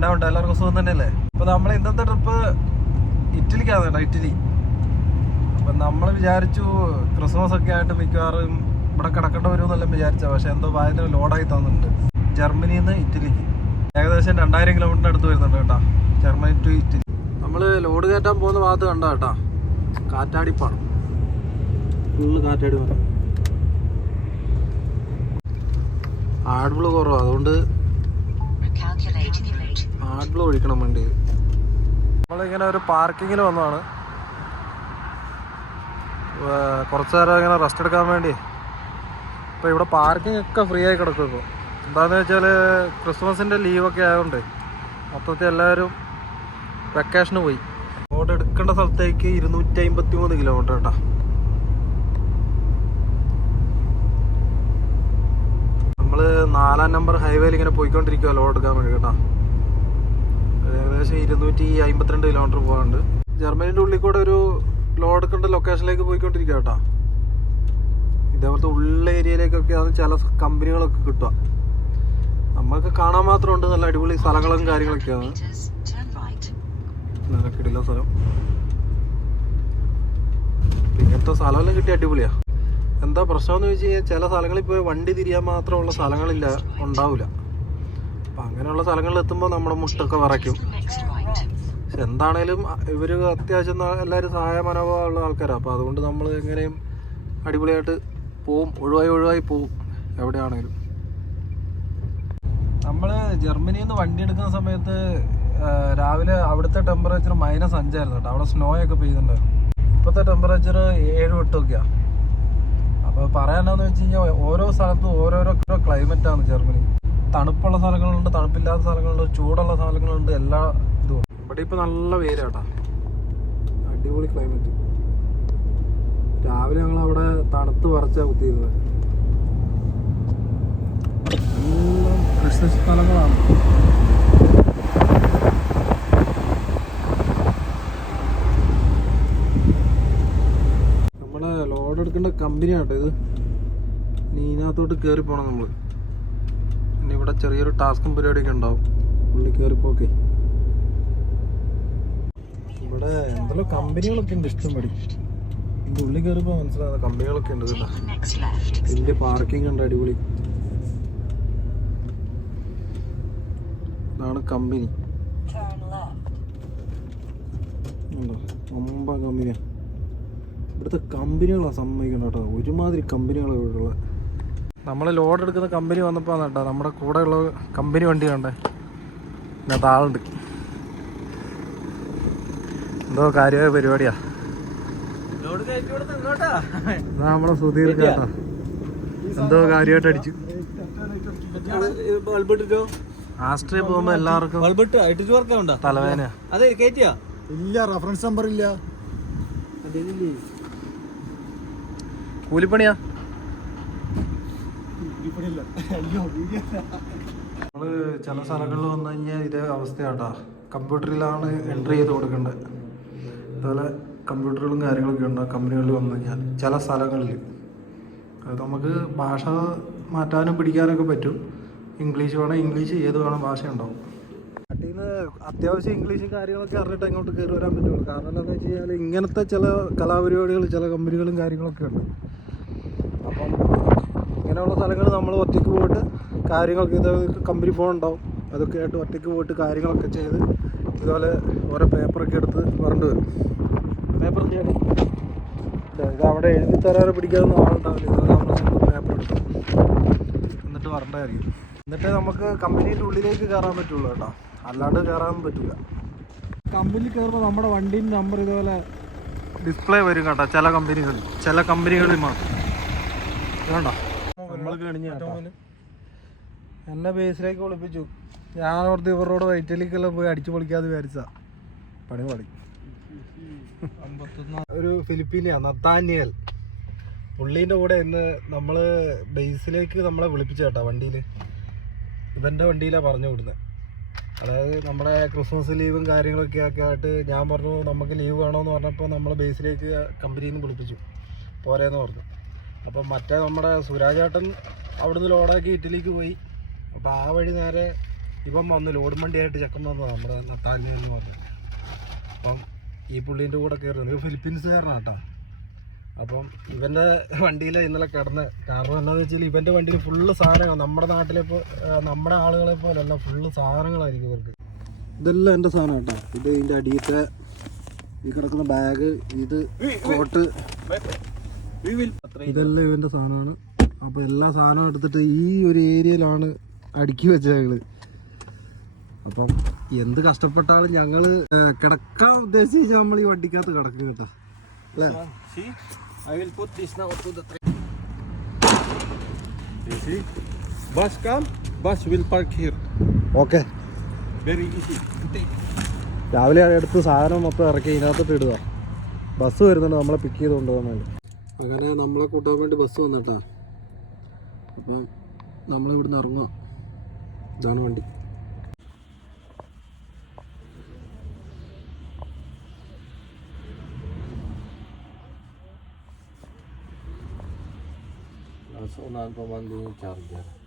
എന്നാ ഉണ്ട് എല്ലാവർക്കും സുഖം തന്നെയല്ലേ? അപ്പൊ നമ്മൾ ഇന്നത്തെ ട്രിപ്പ് ഇറ്റലിക്കാണ് കേട്ടോ ഇറ്റലി. അപ്പൊ നമ്മൾ വിചാരിച്ചു ക്രിസ്മസ് ഒക്കെ ആയിട്ട് മിക്കവാറും ഇവിടെ കിടക്കേണ്ട വരുമെന്നെല്ലാം വിചാരിച്ച പക്ഷെ എന്തോ വായന ലോഡായി തന്നിട്ടുണ്ട് ജർമ്മനിയിൽ നിന്ന് ഇറ്റലിക്ക്. ഏകദേശം രണ്ടായിരം കിലോമീറ്ററിന് അടുത്ത് വരുന്നുണ്ട് കേട്ടോ ജർമ്മനി ടു ഇറ്റലി. നമ്മൾ ലോഡ് കയറ്റാൻ പോകുന്ന ഭാഗത്ത് കണ്ട കേട്ടാ കാറ്റാടിപ്പാണ് ഫുള്ള് കാറ്റാടി മരം കുറവാണ് അതുകൊണ്ട് ആഡ്ബിൾ ഒഴിക്കണം വണ്ടി. നമ്മളിങ്ങനെ ഒരു പാർക്കിങ്ങിൽ വന്നതാണ്. കുറച്ച് നേരം ഇങ്ങനെ റെസ്റ്റ് എടുക്കാൻ വേണ്ടി. ഇപ്പോൾ ഇവിടെ പാർക്കിംഗ് ഒക്കെ ഫ്രീ ആയി കിടക്കും ഇപ്പോൾ എന്താണെന്ന് വെച്ചാൽ ക്രിസ്മസിന്റെ ലീവൊക്കെ ആയതുകൊണ്ട് മൊത്തത്തിൽ എല്ലാവരും വെക്കേഷന് പോയി. റോഡ് എടുക്കേണ്ട സ്ഥലത്തേക്ക് ഇരുന്നൂറ്റി അമ്പത്തി മൂന്ന് കിലോമീറ്റർ കേട്ടോ നമ്മൾ നാലാം നമ്പർ ഹൈവേയിൽ ഇങ്ങനെ പോയിക്കൊണ്ടിരിക്കുക ലോഡ് എടുക്കാൻ വേണ്ടി കേട്ടോ. ഏകദേശം ഇരുന്നൂറ്റി അമ്പത്തിരണ്ട് കിലോമീറ്റർ പോകാണ്ട് ജർമ്മനിന്റെ ഉള്ളിൽ കൂടെ ഒരു ലോഡ് കണ്ട ലൊക്കേഷനിലേക്ക് പോയിക്കൊണ്ടിരിക്കുക കേട്ടോ. ഇതേപോലത്തെ ഉള്ള ഏരിയയിലേക്കൊക്കെ അത് ചില കമ്പനികളൊക്കെ കിട്ടുക. നമ്മൾക്ക് കാണാൻ മാത്രം ഉണ്ട് നല്ല അടിപൊളി സ്ഥലങ്ങളും കാര്യങ്ങളൊക്കെയാണ്. നല്ല കിടില സ്ഥലം. ഇങ്ങനത്തെ സ്ഥലമെല്ലാം കിട്ടിയ അടിപൊളിയാ. എന്താ പ്രശ്നം എന്ന് വെച്ച് കഴിഞ്ഞാൽ ചില സ്ഥലങ്ങളിൽ പോയി വണ്ടി തിരിയാൻ മാത്രമുള്ള സ്ഥലങ്ങളില്ല ഉണ്ടാവില്ല അപ്പം അങ്ങനെയുള്ള സ്ഥലങ്ങളിൽ എത്തുമ്പോൾ നമ്മുടെ മുട്ടൊക്കെ വറയ്ക്കും പക്ഷെ എന്താണേലും ഇവർ അത്യാവശ്യം എല്ലാവരും സഹായ മനോഭാവമുള്ള ആൾക്കാരാണ് അപ്പോൾ അതുകൊണ്ട് നമ്മൾ എങ്ങനെയും അടിപൊളിയായിട്ട് പോവും. ഒഴിവായി ഒഴിവായി പോവും. എവിടെയാണെങ്കിലും നമ്മൾ ജർമ്മനിയിൽ നിന്ന് വണ്ടി എടുക്കുന്ന സമയത്ത് രാവിലെ അവിടുത്തെ ടെമ്പറേച്ചർ മൈനസ് അഞ്ചായിരുന്നു കേട്ടോ. അവിടെ സ്നോ ഒക്കെ പെയ്തിട്ടുണ്ടായിരുന്നു. ഇപ്പോഴത്തെ ടെമ്പറേച്ചർ ഏഴ് എട്ടൊക്കെയാണ് അപ്പോൾ പറയാനാന്ന് വെച്ച് കഴിഞ്ഞാൽ ഓരോ സ്ഥലത്തും ഓരോരോ ക്ലൈമറ്റാണ് ജർമ്മനി. തണുപ്പുള്ള സ്ഥലങ്ങളുണ്ട് തണുപ്പില്ലാത്ത സ്ഥലങ്ങളുണ്ട് ചൂടുള്ള സ്ഥലങ്ങളുണ്ട് എല്ലാ ഇതും ഇവിടെ ഇപ്പോൾ നല്ല വെയിലാട്ടാ അടിപൊളി ക്ലൈമറ്റ് രാവിലെ ഞങ്ങൾ അവിടെ തണുത്ത് പറിച്ചാ കുത്തിയിരുന്നത് എല്ലാം കൃഷി സ്ഥലങ്ങളാണ്. നമ്മുടെ ലോഡ് എടുക്കേണ്ട കമ്പനിയാട്ടോ ഇത്. നീനാത്തോട്ട് കയറി പോകണം നമ്മൾ ഇനി ഇവിടെ ചെറിയൊരു ടാസ്കും പരിപാടി പരിപാടിയൊക്കെ ഉണ്ടാവും. ഉള്ളിൽ കയറിപ്പോക്കെ ഇവിടെ എന്തെല്ലാം കമ്പനികളൊക്കെ ഉണ്ട് ഇഷ്ടം പടി. ഇതിന്റെ ഉള്ളിൽ കയറിപ്പോ മനസ്സിലാകുന്ന കമ്പനികളൊക്കെ ഉണ്ട് കേട്ടോ. വലിയ പാർക്കിംഗ് ഉണ്ട് അടിപൊളി. ഇതാണ് കമ്പനി. ഉണ്ടോ? ഒമ്പ കമ്പനിയാ. ഇവിടുത്തെ കമ്പനികളാണ് സമ്മതിക്കണം കേട്ടോ. ഒരുമാതിരി കമ്പനികളാണ് ഇവിടെ ഉള്ളത് നമ്മൾ ലോഡ് എടുക്കുന്ന കമ്പനി വന്നപ്പോൾ കേട്ടോ നമ്മുടെ കൂടെ ഉള്ള കമ്പനി വണ്ടി കണ്ടേ. ഇതിനകത്ത് ആളുണ്ട് എന്തോ കാര്യമായ പരിപാടിയാ. നമ്മളെ സുധീർ കേട്ടോ എന്തോ കാര്യമായിട്ട് അടിച്ചു. ആസ്ട്രിയ പോകുമ്പോ എല്ലാവർക്കും തലവേന അതെ കേറ്റിയാ ഇല്ല റഫറൻസ് നമ്പർ ഇല്ല. കൂലിപ്പണിയാ. നമ്മൾ ചില സ്ഥലങ്ങളിൽ വന്നു കഴിഞ്ഞാൽ ഇതേ അവസ്ഥയാട്ടാ. കമ്പ്യൂട്ടറിലാണ് എൻട്രി ചെയ്ത് കൊടുക്കേണ്ടത് അതുപോലെ കമ്പ്യൂട്ടറുകളും കാര്യങ്ങളൊക്കെ ഉണ്ട് കമ്പനികളിൽ വന്നു കഴിഞ്ഞാൽ ചില സ്ഥലങ്ങളിൽ. അത് നമുക്ക് ഭാഷ മാറ്റാനും പിടിക്കാനൊക്കെ പറ്റും. ഇംഗ്ലീഷ് വേണം ഇംഗ്ലീഷ് ഏത് വേണം ഭാഷ ഉണ്ടാവും. നാട്ടിൽ നിന്ന് അത്യാവശ്യം ഇംഗ്ലീഷും കാര്യങ്ങളൊക്കെ അറിഞ്ഞിട്ട് അങ്ങോട്ട് കയറി വരാൻ പറ്റുള്ളൂ. കാരണം എന്താണെന്ന് വെച്ച് കഴിഞ്ഞാൽ ഇങ്ങനത്തെ ചില കലാപരിപാടികൾ ചില കമ്പനികളും കാര്യങ്ങളൊക്കെ ഉണ്ട്. അപ്പം ഇങ്ങനെയുള്ള സ്ഥലങ്ങൾ നമ്മൾ ഒറ്റയ്ക്ക് പോയിട്ട് കാര്യങ്ങളൊക്കെ ഇത് കമ്പനി ഫോൺ ഉണ്ടാവും. അതൊക്കെ ആയിട്ട് ഒറ്റയ്ക്ക് പോയിട്ട് കാര്യങ്ങളൊക്കെ ചെയ്ത് ഇതുപോലെ ഓരോ പേപ്പറൊക്കെ എടുത്ത് വരേണ്ടി വരും പേപ്പർ ചെയ്യണം? ഇത് അവിടെ എഴുതി തരാറ് പിടിക്കാതൊന്നും ആളുണ്ടാവില്ല. ഇതുപോലെ നമ്മൾ ചെന്ന് പേപ്പർ എടുക്കും. എന്നിട്ട് വരേണ്ടതായിരിക്കും എന്നിട്ട് നമുക്ക് കമ്പനീന്റെ ഉള്ളിലേക്ക് കയറാൻ പറ്റുള്ളൂ കേട്ടോ. അല്ലാണ്ട് കയറാൻ പറ്റില്ല കമ്പനിയിൽ കയറുമ്പോൾ നമ്മുടെ വണ്ടീന്റെ നമ്പർ ഇതുപോലെ ഡിസ്പ്ലേ വരും കേട്ടോ. ചില കമ്പനികളിൽ ചില കമ്പനികളിൽ മാത്രം. വേണ്ട എന്നെ ബേസിലേക്ക് ഒളിപ്പിച്ചു ഞാൻ ഓർത്ത് ഇവരോട് വൈറ്റലിക്കെല്ലാം പോയി അടിച്ചു പൊളിക്കാതെ വിചാരിച്ച പണി പണി ഒരു ഫിലിപ്പീനിയ നത്താനിയൽ. പുള്ളീന്റെ കൂടെ ഇന്ന് നമ്മൾ ബേസിലേക്ക് നമ്മളെ വിളിപ്പിച്ച കേട്ടോ വണ്ടിയിൽ ഇവന്റെ വണ്ടിയിലാണ് പറഞ്ഞു വിടുന്നത് അതായത് നമ്മുടെ ക്രിസ്മസ് ലീവും കാര്യങ്ങളൊക്കെ ഒക്കെ ആയിട്ട് ഞാൻ പറഞ്ഞു നമുക്ക് ലീവ് വേണമെന്ന് പറഞ്ഞപ്പോൾ നമ്മളെ ബേസിലേക്ക് കമ്പനിയിൽ നിന്ന് വിളിപ്പിച്ചു. പോരേന്ന് പറഞ്ഞു. അപ്പം മറ്റേ നമ്മുടെ സുരാജേട്ടൻ അവിടുന്ന് ലോഡാക്കി ഇറ്റലിക്ക് പോയി. അപ്പോൾ ആ വഴി നേരെ ഇപ്പം വന്ന് ലോഡ് വണ്ടിയായിട്ട് ചെക്കൻ വന്നത് നമ്മുടെ നട്ടാലിനെ എന്ന് പറഞ്ഞത് അപ്പം ഈ പുള്ളീന്റെ കൂടെ കയറുന്നത് കേട്ടോ അപ്പം ഇവന്റെ വണ്ടിയിൽ ഇന്നലെ കിടന്ന് കാരണം എന്താണെന്ന് വെച്ചാൽ ഇവന്റെ വണ്ടിയിൽ ഫുള്ള് സാധനങ്ങൾ നമ്മുടെ നാട്ടിലെ നമ്മുടെ ആളുകളെ പോലെയല്ല ഫുള്ള് സാധനങ്ങളായിരിക്കും ഇവർക്ക്. ഇതെല്ലാം എന്റെ സാധനം കേട്ടോ ഇത് ഇതിന്റെ അടിയത്തെ ഈ കിടക്കുന്ന ബാഗ് ഇത് കോട്ട് ഇതെല്ലാം ഇവന്റെ സാധനമാണ്. അപ്പൊ എല്ലാ സാധനവും എടുത്തിട്ട് ഈ ഒരു ഏരിയയിലാണ് അടുക്കി വെച്ചത് ഞങ്ങൾ. അപ്പം എന്ത് കഷ്ടപ്പെട്ടാലും ഞങ്ങൾ കിടക്കാൻ ഉദ്ദേശിച്ച് നമ്മൾ ഈ വണ്ടിക്കകത്ത് കിടക്കും കേട്ടോ. അല്ലേ? Will park here. Okay Very easy. രാവിലെ എടുത്ത് സാധനം മൊത്തം ഇറക്കി ഇതിനകത്തോട്ട് ഇടുക. ബസ് വരുന്നുണ്ട് നമ്മളെ പിക്ക് ചെയ്ത് കൊണ്ടുപോകാൻ വേണ്ടി. അങ്ങനെ നമ്മളെ കൂട്ടാൻ വേണ്ടി ബസ് വന്നിട്ടാ. അപ്പം നമ്മളിവിടുന്ന് ഇറങ്ങുക ഇതാണ് വണ്ടി. Din yung charger.